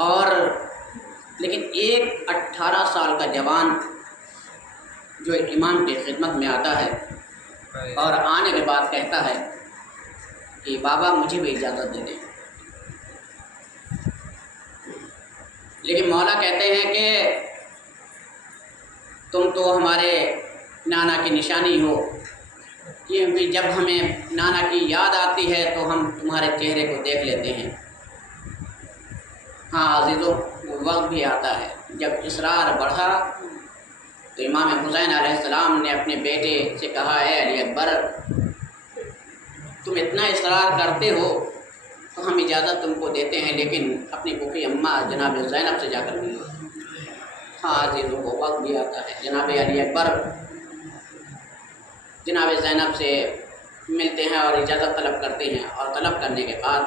اور لیکن ایک 18 سال کا جوان جو امام کی خدمت میں آتا ہے اور آنے کے بعد کہتا ہے کہ بابا مجھے بھی اجازت دے دیں، لیکن مولا کہتے ہیں کہ تم تو ہمارے نانا کی نشانی ہو، کیونکہ جب ہمیں نانا کی یاد آتی ہے تو ہم تمہارے چہرے کو دیکھ لیتے ہیں۔ ہاں عزیزوں، وہ وقت بھی آتا ہے جب اصرار بڑھا تو امام حسین علیہ السلام نے اپنے بیٹے سے کہا، اے علی اکبر تم اتنا اصرار کرتے ہو تو ہم اجازت تم کو دیتے ہیں، لیکن اپنی پھوپھی اماں جناب زینب سے جا کر ملو۔ ہاں عزیزوں، وہ وقت بھی آتا ہے جناب علی اکبر جناب زینب سے ملتے ہیں اور اجازت طلب کرتے ہیں، اور طلب کرنے کے بعد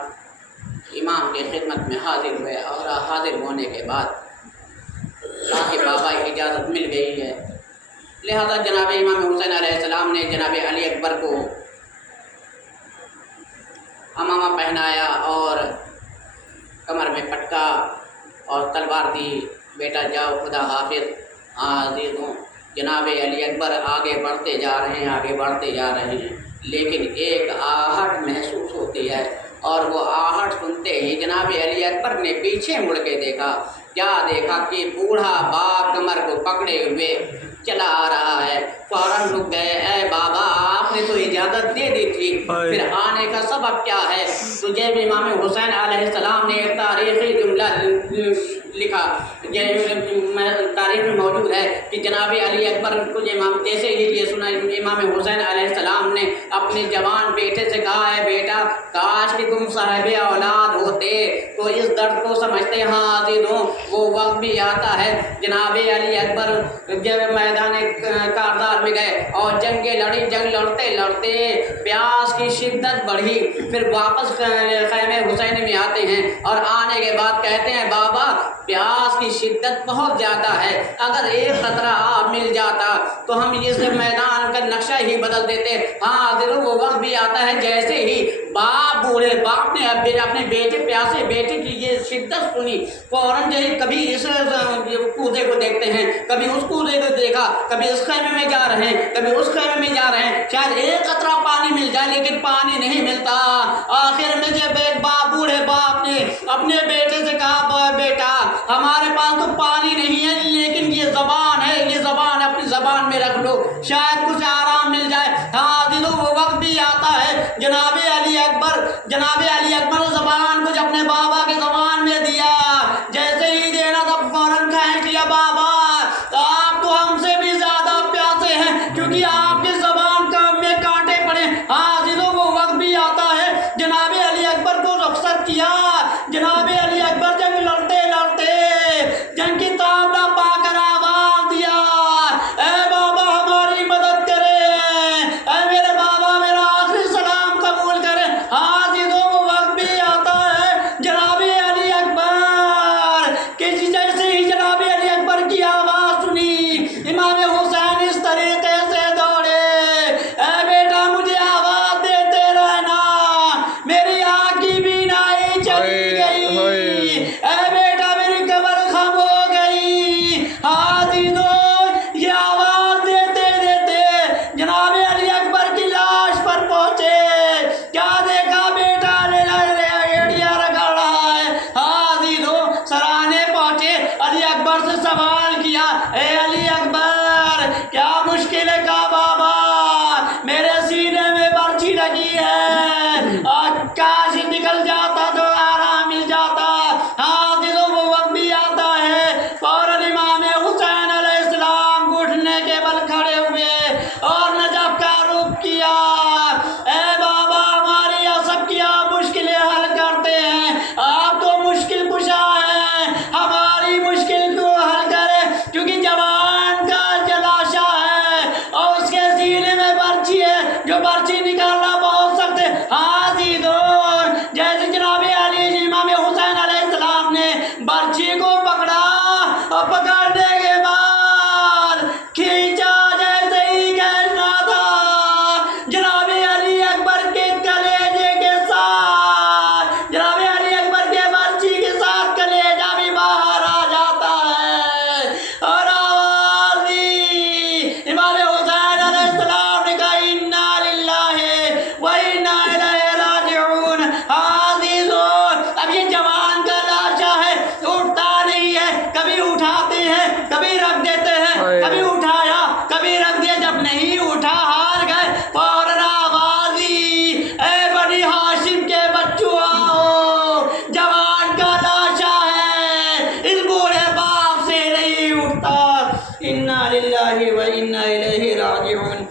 امام کی خدمت میں حاضر ہوئے، اور حاضر ہونے کے بعد کہا کہ بابا کی اجازت مل گئی ہے۔ لہذا جناب امام حسین علیہ السلام نے جناب علی اکبر کو امامہ پہنایا اور کمر میں پٹکا اور تلوار دی، بیٹا جاؤ خدا حافظ۔ عزیزوں، جناب علی اکبر آگے بڑھتے جا رہے ہیں، آگے بڑھتے جا رہے ہیں، لیکن ایک آہٹ محسوس ہوتی ہے، اور وہ آہٹ سنتے ہی جناب علی اکبر نے پیچھے مڑ کے دیکھا۔ کیا دیکھا کہ بوڑھا باپ کمر کو پکڑے ہوئے چلا آ رہا ہے۔ فوراً رک گئے، اے بابا آپ نے تو اجازت دے دی تھی، پھر آنے کا سبب کیا ہے؟ تو جب امام حسین علیہ السلام نے ایک تاریخی جملہ لکھا، تاریخ میں موجود ہے کہ جناب علی اکبر کو جیسے ہی یہ سنا، امام حسین علیہ السلام نے اپنے جوان بیٹے سے کہا، اے بیٹا کاش کہ تم صاحب اولاد ہوتے تو اس درد کو سمجھتے۔ ہاں عزیزوں، وہ وقت بھی آتا ہے جناب علی اکبر جب میدان کارزار میں گئے اور جنگیں لڑی، جنگ لڑتے لڑتے پیاس کی شدت بڑھی، پھر واپس خیمے حسین میں آتے ہیں، اور آنے کے بعد کہتے ہیں بابا پیاس کی شدت بہت زیادہ ہے، اگر ایک قطرہ آب مل جاتا تو ہم اس میدان کا نقشہ ہی بدل دیتے۔ ہاں عزیزوں، وہ وقت بھی آتا ہے جیسے ہی بوڑھے باپ نے اپنے بیٹے پیاسے بیٹے کی یہ شدت سنی، فوراً جو ہے کبھی اس کودے کو دیکھتے ہیں، کبھی اس کودے کو دیکھا، کبھی اس خیمے میں جا رہے ہیں، کبھی اس خیمے میں جا رہے ہیں، شاید ایک قطرہ پانی مل جائے لیکن پانی نہیں ملتا۔ آخر میں جب ایک بوڑھے باپ نے اپنے بیٹے سے کہا، بیٹا ہمارے پاس تو پانی نہیں ہے، لیکن یہ زبان ہے، یہ زبان اپنی زبان میں رکھ لو، شاید کچھ آرام مل جائے۔ ہاں عزیزوں، وہ وقت بھی آتا ہے جناب علی اکبر زبان کچھ اپنے بابا کی زبان میں دیا، جیسے ہی دینا تھا فوراً کھینچ لیا، بابا آپ تو ہم سے بھی زیادہ پیاسے ہیں کیونکہ آپ کی زبان میں کانٹے پڑے۔ ہاں عزیزوں، وہ وقت بھی آتا ہے جناب علی اکبر کو رخصت کیا۔ جناب علی اکبر جنگ لڑتے لڑتے جنگ کی تاب نہ پا کر آواز دیا، اے بابا ہماری مدد کرے، اے میرے بابا میرا آخری سلام قبول کرے۔ ہاں عزیزوں، وہ وقت بھی آتا ہے جناب علی اکبر کہ جیسے ہی جناب علی اکبر کی آواز سنی، امام حسین اس طریقے سے دوڑے، اے بیٹا مجھے آواز دیتے رہنا، میری آنکھ کی بینائی چلی گئی، اے بیٹا میری کمر خم ہو گئی۔ ہاں عزیزوں، یہ آواز دیتے دیتے جناب علی اکبر کی لاش پر پہنچے، کیا دیکھا بیٹا ایڑیا رگڑ رہا ہے۔ ہاں عزیزوں، سرانے پہنچے، علی اکبر سے سوال کیا، اے علی